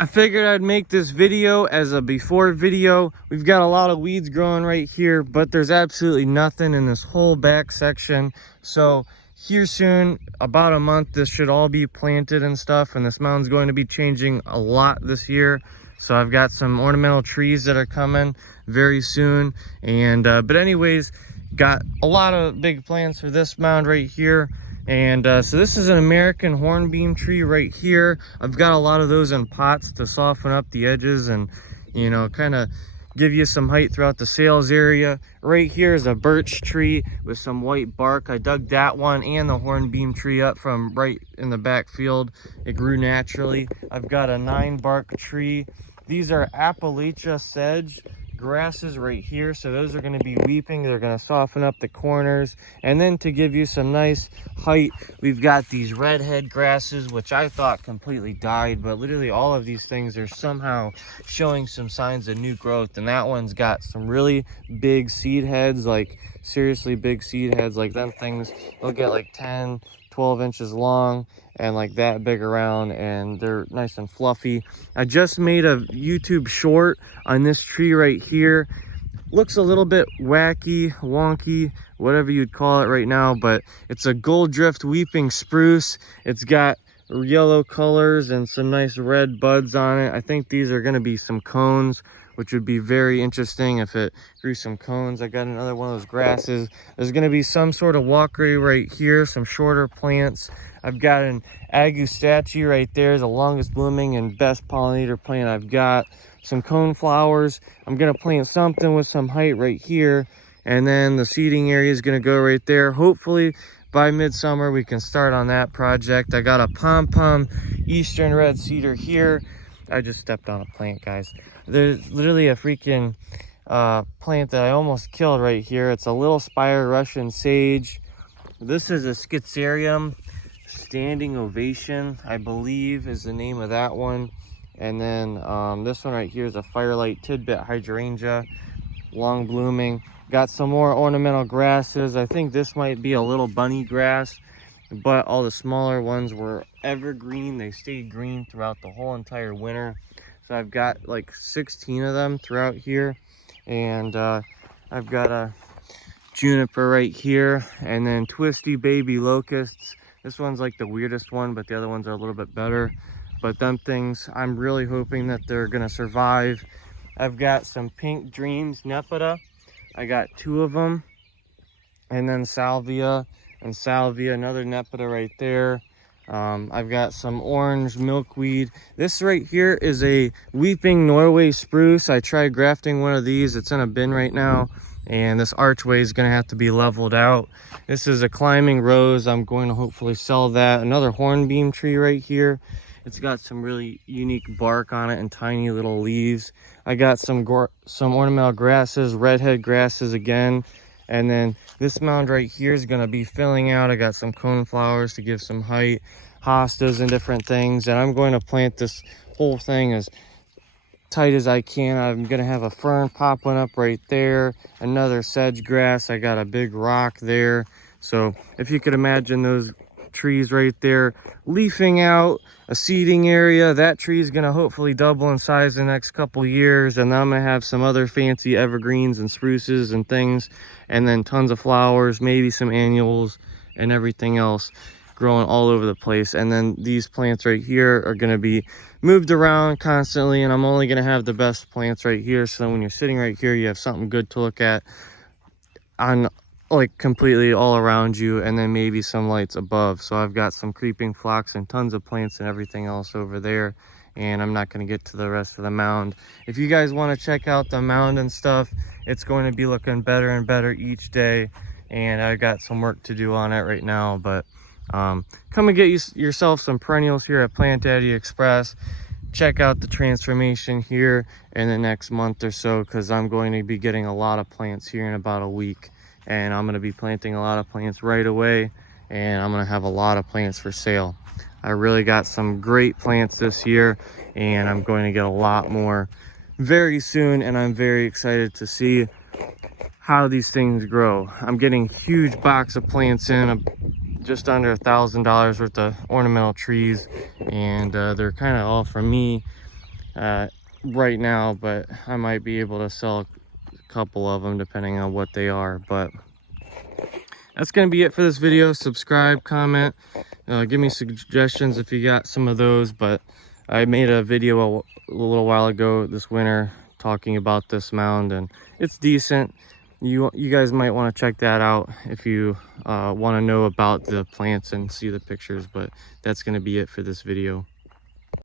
I figured I'd make this video as a before video. We've got a lot of weeds growing right here, but there's absolutely nothing in this whole back section. So here soon, about a month, this should all be planted and stuff, and this mound's going to be changing a lot this year. So I've got some ornamental trees that are coming very soon. And but anyways, got a lot of big plans for this mound right here. And so this is an American hornbeam tree right here. I've got a lot of those in pots to soften up the edges and, you know, kind of give you some height throughout the sales area. Right here is a birch tree with some white bark. I dug that one and the hornbeam tree up from right in the back field. It grew naturally. I've got a 9 bark tree. These are Appalachia sedge grasses right here, so those are going to be weeping. They're going to soften up the corners, and then to give you some nice height, we've got these redhead grasses, which I thought completely died, but literally all of these things are somehow showing some signs of new growth. And that one's got some really big seed heads, like seriously big seed heads. Like them things, they'll get like 10-12 inches long and like that big around, and they're nice and fluffy. I just made a YouTube short on this tree right here. Looks a little bit wacky, wonky, whatever you'd call it right now, but it's a gold drift weeping spruce. It's got yellow colors and some nice red buds on it. I think these are going to be some cones, which would be very interesting if it grew some cones. I got another one of those grasses. There's going to be some sort of walkway right here, some shorter plants. I've got an Agustache right there, the longest blooming and best pollinator plant I've got. Some cone flowers. I'm going to plant something with some height right here, and then the seeding area is going to go right there. Hopefully by midsummer we can start on that project. I got a pom-pom eastern red cedar here. I just stepped on a plant, guys. There's literally a freaking plant that I almost killed right here. It's a little spire Russian sage. This is a Schizarium standing ovation, I believe is the name of that one. And then this one right here is a firelight tidbit hydrangea, long blooming. Got some more ornamental grasses. I think this might be a little bunny grass, but all the smaller ones were evergreen. They stayed green throughout the whole entire winter. So I've got like 16 of them throughout here. And I've got a juniper right here, and then twisty baby locusts. This one's like the weirdest one, but the other ones are a little bit better. But them things, I'm really hoping that they're gonna survive. I've got some pink dreams nepeta. I got 2 of them. And then salvia and salvia, another nepeta right there. I've got some orange milkweed. This right here is a weeping Norway spruce. I tried grafting one of these. It's in a bin right now, and this archway is going to have to be leveled out. This is a climbing rose. I'm going to hopefully sell that. Another hornbeam tree right here. It's got some really unique bark on it and tiny little leaves. I got some ornamental grasses, redhead grasses again. And then this mound right here is going to be filling out. I got some cone flowers to give some height, hostas and different things. And I'm going to plant this whole thing as tight as I can. I'm going to have a fern popping up right there. Another sedge grass. I got a big rock there. So if you could imagine those trees right there leafing out, a seeding area, that tree is going to hopefully double in size in the next couple years. And then I'm going to have some other fancy evergreens and spruces and things, and then tons of flowers, maybe some annuals and everything else growing all over the place. And then these plants right here are going to be moved around constantly, and I'm only going to have the best plants right here, so when you're sitting right here you have something good to look at on like completely all around you, and then maybe some lights above. So I've got some creeping phlox and tons of plants and everything else over there, and I'm not going to get to the rest of the mound. If you guys want to check out the mound and stuff, it's going to be looking better and better each day, and I've got some work to do on it right now. But come and get yourself some perennials here at Plant Daddy Express. Check out the transformation here in the next month or so, because I'm going to be getting a lot of plants here in about a week. And I'm going to be planting a lot of plants right away, and I'm going to have a lot of plants for sale. I really got some great plants this year, and I'm going to get a lot more very soon, and I'm very excited to see how these things grow. I'm getting huge box of plants in, just under $1,000 worth of ornamental trees, and they're kind of all from me. right now, but I might be able to sell a couple of them depending on what they are. But that's going to be it for this video. Subscribe, comment, give me suggestions if you got some of those. But I made a video a little while ago this winter talking about this mound, and it's decent. You guys might want to check that out if you want to know about the plants and see the pictures. But that's going to be it for this video.